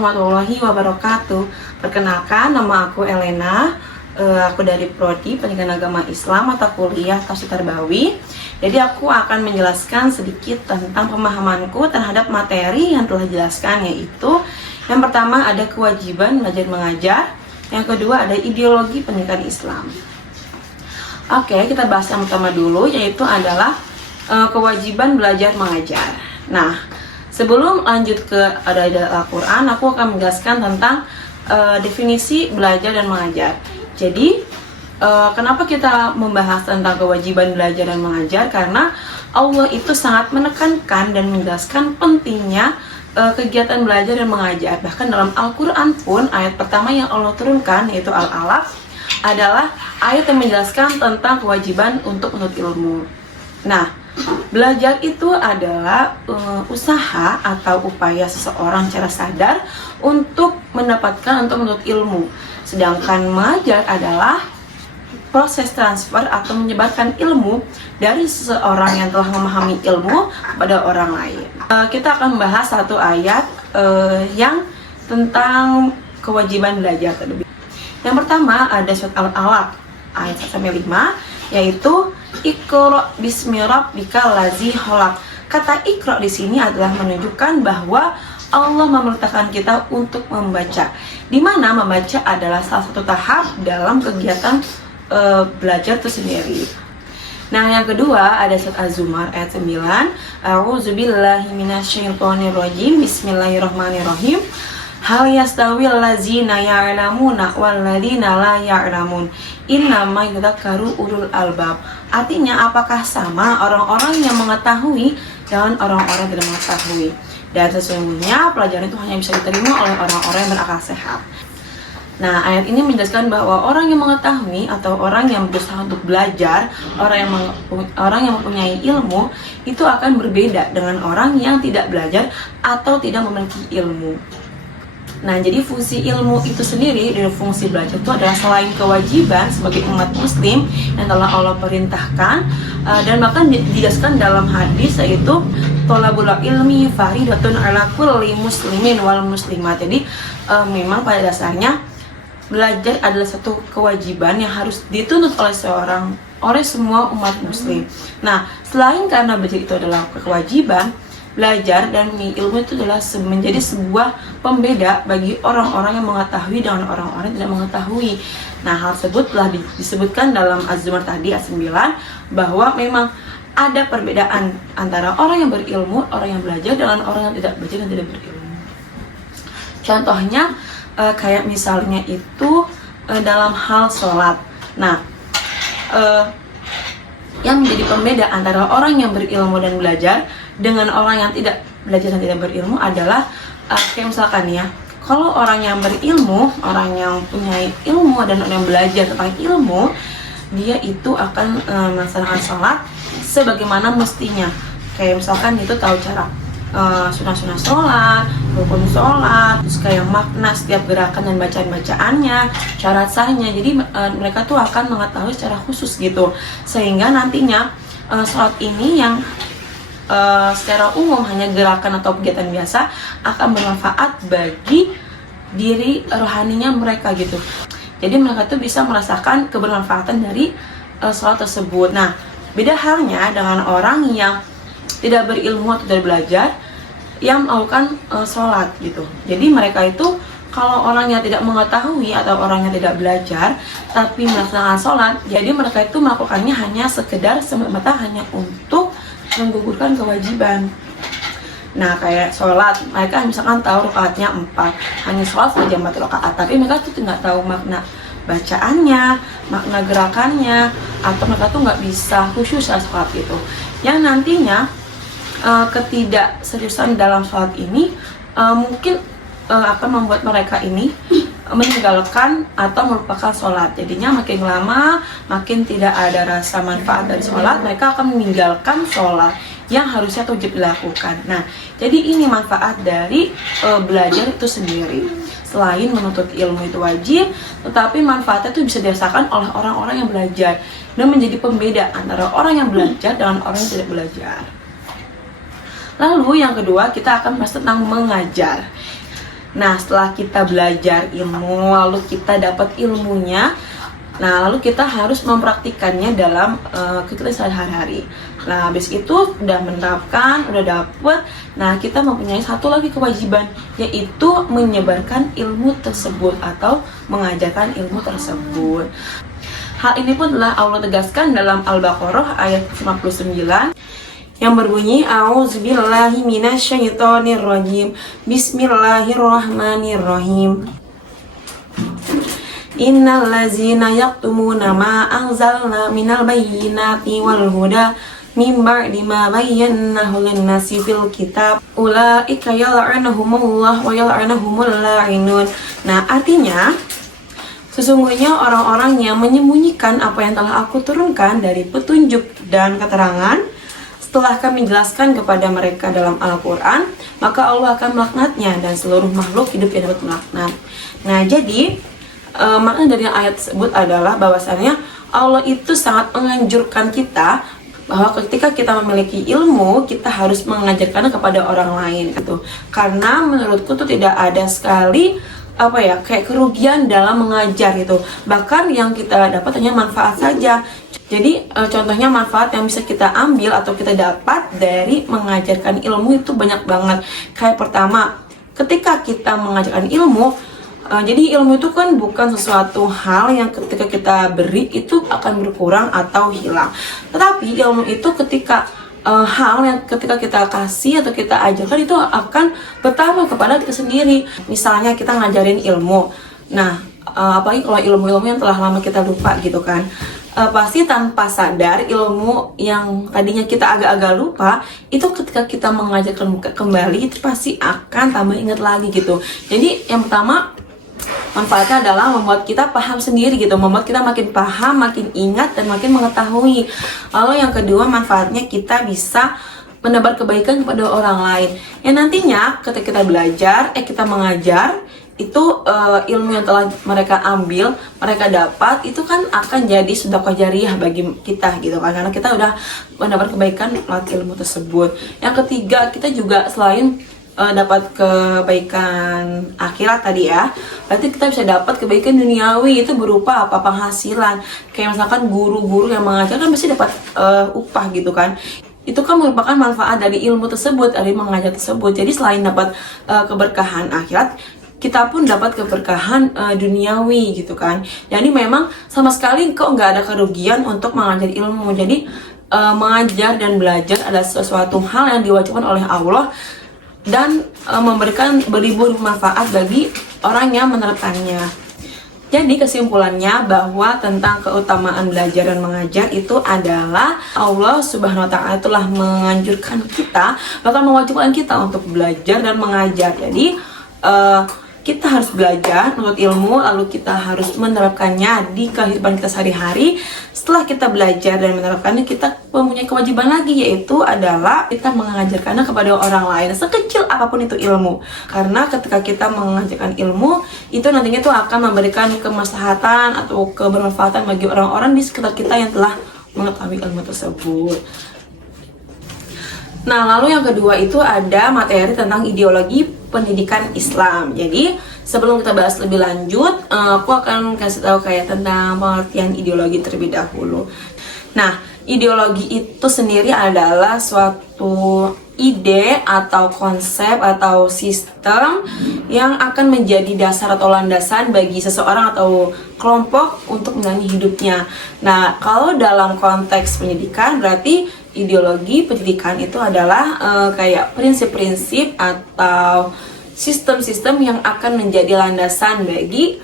warahmatullahi wabarakatuh. Perkenalkan, nama aku Elena. Aku dari Prodi Pendidikan Agama Islam mata kuliah Tafsir Tarbawi. Jadi aku akan menjelaskan sedikit tentang pemahamanku terhadap materi yang telah dijelaskan, yaitu yang pertama ada kewajiban belajar mengajar, yang kedua ada ideologi pendidikan Islam. Oke, kita bahas yang pertama dulu, yaitu adalah kewajiban belajar mengajar. Nah, sebelum lanjut ke ada Al-Quran, aku akan menjelaskan tentang definisi belajar dan mengajar. Jadi, kenapa kita membahas tentang kewajiban belajar dan mengajar? Karena Allah itu sangat menekankan dan menjelaskan pentingnya kegiatan belajar dan mengajar. Bahkan dalam Al-Quran pun, ayat pertama yang Allah turunkan, yaitu Al-Alaq, adalah ayat yang menjelaskan tentang kewajiban untuk menuntut ilmu. Nah, belajar itu adalah usaha atau upaya seseorang secara sadar untuk mendapatkan atau menuntut ilmu. Sedangkan mengajar adalah proses transfer atau menyebarkan ilmu dari seseorang yang telah memahami ilmu kepada orang lain. Kita akan membahas satu ayat yang tentang kewajiban belajar terlebih. Yang pertama ada surat Al-Alaq ayat 1-5, yaitu Iqra bismi rabbikal ladzi khalaq. Kata Iqra di sini adalah menunjukkan bahwa Allah memerintahkan kita untuk membaca, di mana membaca adalah salah satu tahap dalam kegiatan belajar itu sendiri. Nah, yang kedua ada surat Az-Zumar ayat 9. A'udzubillahi minasyaitonirrajim. Bismillahirrahmanirrahim. Hal yastawil ladzina ya'lamuna wal ladzina la ya'lamun. Innama yadhakkaru ulul albab. Artinya, apakah sama orang-orang yang mengetahui dengan orang-orang yang tidak mengetahui? Dan sesungguhnya pelajaran itu hanya bisa diterima oleh orang-orang yang berakal sehat. Nah, ayat ini menjelaskan bahwa orang yang mengetahui atau orang yang berusaha untuk belajar, orang yang mempunyai ilmu, itu akan berbeda dengan orang yang tidak belajar atau tidak memiliki ilmu. Nah, jadi fungsi ilmu itu sendiri dan fungsi belajar itu adalah selain kewajiban sebagai umat muslim yang telah Allah perintahkan, dan bahkan dijelaskan dalam hadis, yaitu thalabul ilmi faridatun ala kulli muslimin wal muslimat. Jadi memang pada dasarnya belajar adalah satu kewajiban yang harus dituntut oleh semua umat muslim. Nah, selain karena belajar itu adalah kewajiban, belajar dan ilmu itu adalah menjadi sebuah pembeda bagi orang-orang yang mengetahui dengan orang-orang yang tidak mengetahui. Nah, hal tersebut telah disebutkan dalam Az-Zumar tadi ayat 9, bahwa memang ada perbedaan antara orang yang berilmu, orang yang belajar, dengan orang yang tidak belajar dan tidak berilmu. Contohnya kayak misalnya itu dalam hal sholat. Nah, yang menjadi pembeda antara orang yang berilmu dan belajar dengan orang yang tidak belajar dan tidak berilmu adalah kayak misalkan ya, kalau orang yang berilmu, orang yang punya ilmu dan orang yang belajar tentang ilmu, dia itu akan melaksanakan sholat sebagaimana mestinya. Kayak misalkan itu tahu cara sunah-sunah sholat, rukun sholat, terus kayak makna setiap gerakan dan bacaan-bacaannya, syarat sahnya. Jadi mereka tuh akan mengetahui secara khusus gitu, sehingga nantinya sholat ini yang secara umum hanya gerakan atau kegiatan biasa akan bermanfaat bagi diri rohaninya mereka gitu. Jadi mereka tuh bisa merasakan kebermanfaatan dari sholat tersebut. Nah, beda halnya dengan orang yang tidak berilmu atau tidak belajar yang melakukan sholat gitu. Jadi mereka itu, kalau orang yang tidak mengetahui atau orang yang tidak belajar tapi melaksanakan sholat, jadi mereka itu melakukannya hanya sekedar semata hanya untuk menggugurkan kewajiban. Nah, kayak sholat, mereka misalkan tahu rakaatnya 4, hanya sholat saja 4 rakaat, tapi mereka tuh nggak tahu makna bacaannya, makna gerakannya, atau mereka tuh nggak bisa khusyuk saat sholat itu. Yang nantinya ketidakseriusan dalam sholat ini mungkin akan membuat mereka ini meninggalkan atau melupakan sholat. Jadinya makin lama makin tidak ada rasa manfaat dari sholat, mereka akan meninggalkan sholat yang harusnya wajib dilakukan. Nah, jadi ini manfaat dari belajar itu sendiri. Selain menuntut ilmu itu wajib, tetapi manfaatnya itu bisa dirasakan oleh orang-orang yang belajar dan menjadi pembeda antara orang yang belajar dengan orang yang tidak belajar. Lalu yang kedua, kita akan bahas tentang mengajar. Nah, setelah kita belajar ilmu, lalu kita dapat ilmunya, nah lalu kita harus mempraktikannya dalam kegiatan sehari-hari. Nah, habis itu udah menerapkan, udah dapet, nah kita mempunyai satu lagi kewajiban, yaitu menyebarkan ilmu tersebut atau mengajarkan ilmu tersebut. Hal ini pun telah Allah tegaskan dalam Al-Baqarah ayat 59 yang berbunyi A'udzubillahi minasyaitonirrajim. Bismillahirrahmanirrahim. Innal ladzina yaktumuna ma anzalna minal bayyinati wal huda min ba'di ma bayyanahu lin-nasi fil kitab ulaika yal'anuhumullah wa yal'anuhumul la'inun. Nah, artinya sesungguhnya orang-orang yang menyembunyikan apa yang telah aku turunkan dari petunjuk dan keterangan setelah kami jelaskan kepada mereka dalam Al-Quran, maka Allah akan melaknatnya dan seluruh makhluk hidup yang dapat melaknat. Nah, jadi makna dari ayat tersebut adalah bahwasannya Allah itu sangat menganjurkan kita bahwa ketika kita memiliki ilmu, kita harus mengajarkannya kepada orang lain gitu. Karena menurutku tuh tidak ada sekali kayak kerugian dalam mengajar gitu. Bahkan yang kita dapat hanya manfaat saja. Jadi contohnya manfaat yang bisa kita ambil atau kita dapat dari mengajarkan ilmu itu banyak banget. Kayak pertama, ketika kita mengajarkan ilmu, jadi ilmu itu kan bukan sesuatu hal yang ketika kita beri itu akan berkurang atau hilang. Tetapi ilmu itu ketika hal yang ketika kita kasih atau kita ajarkan itu akan bertambah kepada kita sendiri. Misalnya kita ngajarin ilmu. Nah, apalagi kalau ilmu-ilmu yang telah lama kita lupa gitu kan. Pasti tanpa sadar ilmu yang tadinya kita agak-agak lupa itu ketika kita mengajarkan kembali itu pasti akan tambah ingat lagi gitu. Jadi yang pertama manfaatnya adalah membuat kita paham sendiri gitu, membuat kita makin paham, makin ingat dan makin mengetahui. Lalu yang kedua manfaatnya kita bisa menebar kebaikan kepada orang lain. Yang nantinya ketika kita belajar, kita mengajar itu ilmu yang telah mereka ambil, mereka dapat itu kan akan jadi sedekah jariyah bagi kita gitu kan, karena kita udah mendapat kebaikan lewat ilmu tersebut. Yang ketiga, kita juga selain dapat kebaikan akhirat tadi ya, berarti kita bisa dapat kebaikan duniawi itu berupa apa? Penghasilan. Kayak misalkan guru-guru yang mengajar kan pasti dapat upah gitu kan. Itu kan merupakan manfaat dari ilmu tersebut, dari mengajar tersebut. Jadi selain dapat keberkahan akhirat, kita pun dapat keberkahan duniawi gitu kan. Jadi memang sama sekali kok nggak ada kerugian untuk mengajar ilmu. Jadi mengajar dan belajar adalah sesuatu hal yang diwajibkan oleh Allah dan memberikan beribu manfaat bagi orang yang menerapkannya. Jadi kesimpulannya bahwa tentang keutamaan belajar dan mengajar itu adalah Allah Subhanahu wa Ta'ala telah menganjurkan kita, bahkan mewajibkan kita untuk belajar dan mengajar. Jadi kita harus belajar menurut ilmu, lalu kita harus menerapkannya di kehidupan kita sehari-hari. Setelah kita belajar dan menerapkannya, kita mempunyai kewajiban lagi, yaitu adalah kita mengajarkannya kepada orang lain, sekecil apapun itu ilmu. Karena ketika kita mengajarkan ilmu, itu nantinya tuh akan memberikan kemaslahatan atau kebermanfaatan bagi orang-orang di sekitar kita yang telah mengetahui ilmu tersebut. Nah, lalu yang kedua itu ada materi tentang ideologi pendidikan Islam. Jadi, sebelum kita bahas lebih lanjut, aku akan kasih tahu kayak tentang pengertian ideologi terlebih dahulu. Nah, ideologi itu sendiri adalah suatu ide atau konsep atau sistem yang akan menjadi dasar atau landasan bagi seseorang atau kelompok untuk menjalani hidupnya. Nah, kalau dalam konteks pendidikan berarti ideologi pendidikan itu adalah kayak prinsip-prinsip atau sistem-sistem yang akan menjadi landasan bagi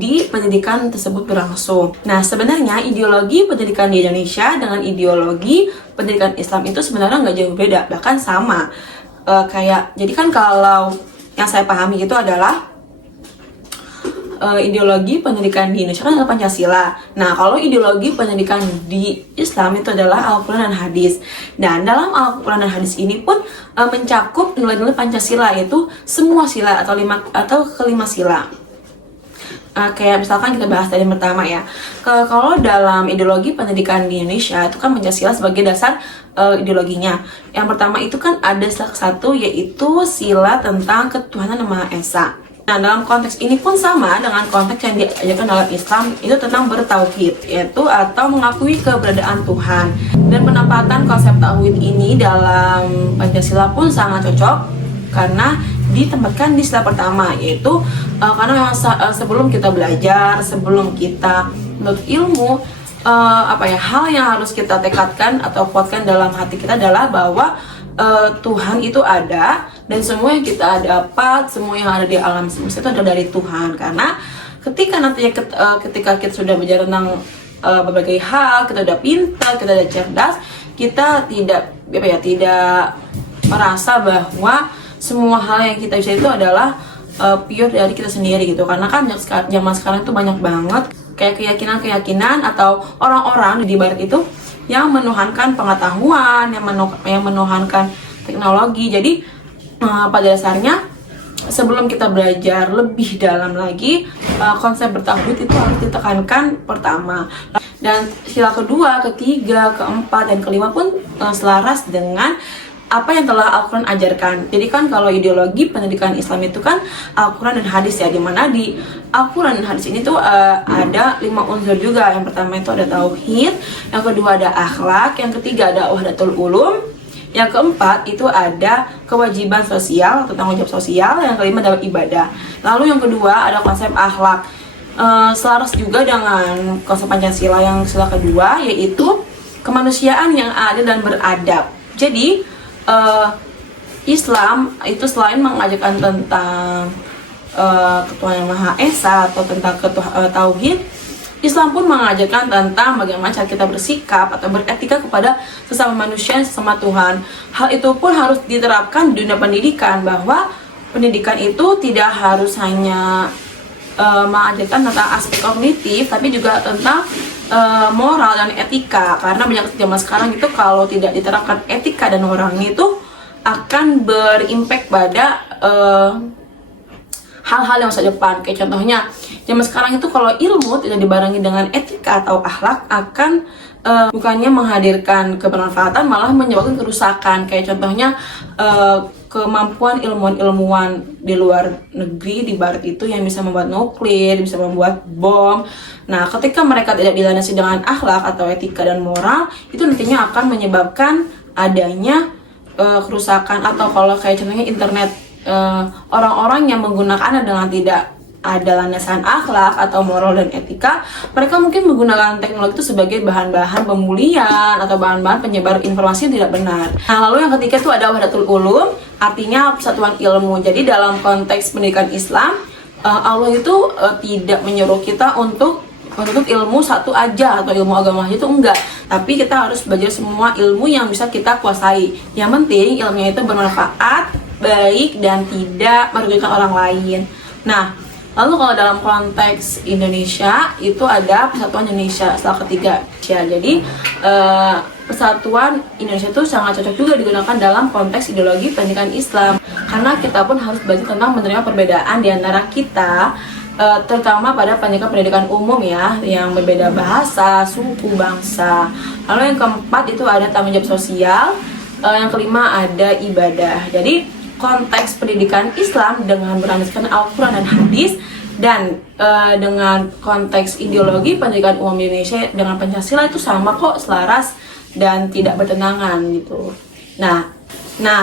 di pendidikan tersebut berlangsung. Nah, sebenarnya ideologi pendidikan di Indonesia dengan ideologi pendidikan Islam itu sebenarnya nggak jauh beda, bahkan sama. Jadi kan kalau yang saya pahami itu adalah ideologi pendidikan di Indonesia kan adalah Pancasila. Nah, kalau ideologi pendidikan di Islam itu adalah Al-Quran dan Hadis. Dan dalam Al-Quran dan Hadis ini pun mencakup nilai-nilai Pancasila, yaitu semua sila atau kelima sila. Kayak misalkan kita bahas dari pertama ya, kalau dalam ideologi pendidikan di Indonesia itu kan Pancasila sebagai dasar ideologinya. Yang pertama itu kan ada salah satu, yaitu sila tentang ketuhanan Yang Maha Esa. Nah, dalam konteks ini pun sama dengan konteks yang diajarkan dalam Islam, itu tentang bertauhid, yaitu atau mengakui keberadaan Tuhan. Dan penempatan konsep tauhid ini dalam Pancasila pun sangat cocok karena ditempatkan di sila pertama, yaitu karena sebelum kita belajar, sebelum kita menuntut ilmu, hal yang harus kita tekadkan atau kuatkan dalam hati kita adalah bahwa Tuhan itu ada, dan semua yang kita dapat, semua yang ada di alam semesta itu adalah dari Tuhan. Karena ketika nantinya ketika kita sudah belajar tentang berbagai hal, kita udah pintar, kita udah cerdas, kita tidak merasa bahwa semua hal yang kita bisa itu adalah pure dari kita sendiri gitu. Karena kan zaman sekarang itu banyak banget kayak keyakinan atau orang-orang di barat itu yang menuhankan pengetahuan, yang menuhankan teknologi. Jadi pada dasarnya sebelum kita belajar lebih dalam lagi, konsep bertauhid itu harus ditekankan pertama. Dan sila kedua, ketiga, keempat, dan kelima pun selaras dengan apa yang telah Al-Quran ajarkan. Jadi kan kalau ideologi pendidikan Islam itu kan Al-Quran dan hadis ya, dimana di Al-Quran dan hadis ini tuh ada 5 unsur juga. Yang pertama itu ada tauhid, yang kedua ada akhlak, yang ketiga ada wahdatul ulum, yang keempat itu ada kewajiban sosial atau tanggung jawab sosial, yang kelima adalah ibadah. Lalu yang kedua ada konsep akhlak, selaras juga dengan konsep Pancasila yang sila kedua, yaitu kemanusiaan yang adil dan beradab. Jadi Islam itu selain mengajarkan tentang ketuhanan Yang Maha Esa atau tentang tauhid, Islam pun mengajarkan tentang bagaimana cara kita bersikap atau beretika kepada sesama manusia, sesama Tuhan. Hal itu pun harus diterapkan di dunia pendidikan, bahwa pendidikan itu tidak harus hanya mengajarkan tentang aspek kognitif, tapi juga tentang moral dan etika. Karena banyak zaman sekarang itu kalau tidak diterapkan etika dan moralnya itu akan berimpact pada hal-hal yang masa depan. Kayak contohnya zaman sekarang itu kalau ilmu tidak dibarengi dengan etika atau akhlak, akan bukannya menghadirkan kebermanfaatan, malah menyebabkan kerusakan. Kayak contohnya kemampuan ilmuwan di luar negeri, di barat itu, yang bisa membuat nuklir, bisa membuat bom. Nah, ketika mereka tidak dilandasi dengan akhlak atau etika dan moral, itu nantinya akan menyebabkan adanya kerusakan. Atau kalau kayak contohnya internet, orang-orang yang menggunakannya dengan tidak ada landasan akhlak atau moral dan etika, mereka mungkin menggunakan teknologi itu sebagai bahan-bahan pembulian atau bahan-bahan penyebar informasi yang tidak benar. Nah, lalu yang ketiga itu ada wahdatul ulum, artinya persatuan ilmu. Jadi dalam konteks pendidikan Islam, Allah itu tidak menyuruh kita untuk menuntut ilmu satu aja atau ilmu agama itu enggak, tapi kita harus belajar semua ilmu yang bisa kita kuasai. Yang penting ilmunya itu bermanfaat, baik, dan tidak merugikan orang lain. Nah, lalu kalau dalam konteks Indonesia itu ada Persatuan Indonesia setelah ketiga ya. Jadi Persatuan Indonesia itu sangat cocok juga digunakan dalam konteks ideologi pendidikan Islam, karena kita pun harus belajar tentang menerima perbedaan di antara kita, terutama pada pendidikan umum ya, yang berbeda bahasa, suku, bangsa. Lalu yang keempat itu ada tanggung jawab sosial, yang kelima ada ibadah. Jadi konteks pendidikan Islam dengan berlandaskan Al-Quran dan hadis, dan dengan konteks ideologi pendidikan umum di Indonesia dengan Pancasila itu sama kok, selaras dan tidak bertentangan gitu. Nah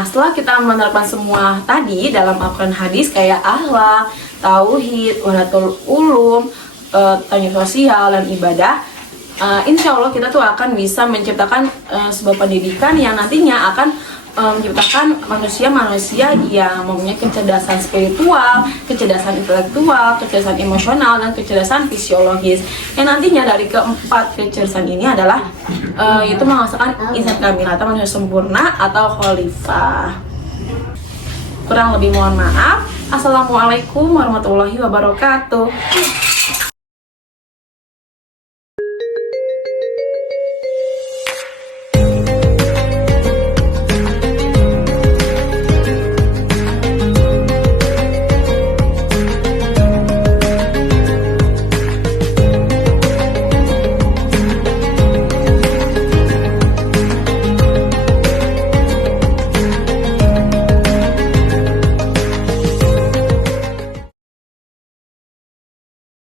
setelah kita menerapkan semua tadi dalam Al-Quran hadis kayak akhlak, tauhid, wahdatul ulum, tanggung jawab sosial, dan ibadah, insya Allah kita tuh akan bisa menciptakan sebuah pendidikan yang nantinya akan menciptakan manusia-manusia yang mempunyai kecerdasan spiritual, kecerdasan intelektual, kecerdasan emosional, dan kecerdasan fisiologis. Yang nantinya dari keempat kecerdasan ini adalah itu menghasilkan insan kamil atau manusia sempurna atau khalifah. Kurang lebih mohon maaf. Assalamualaikum warahmatullahi wabarakatuh.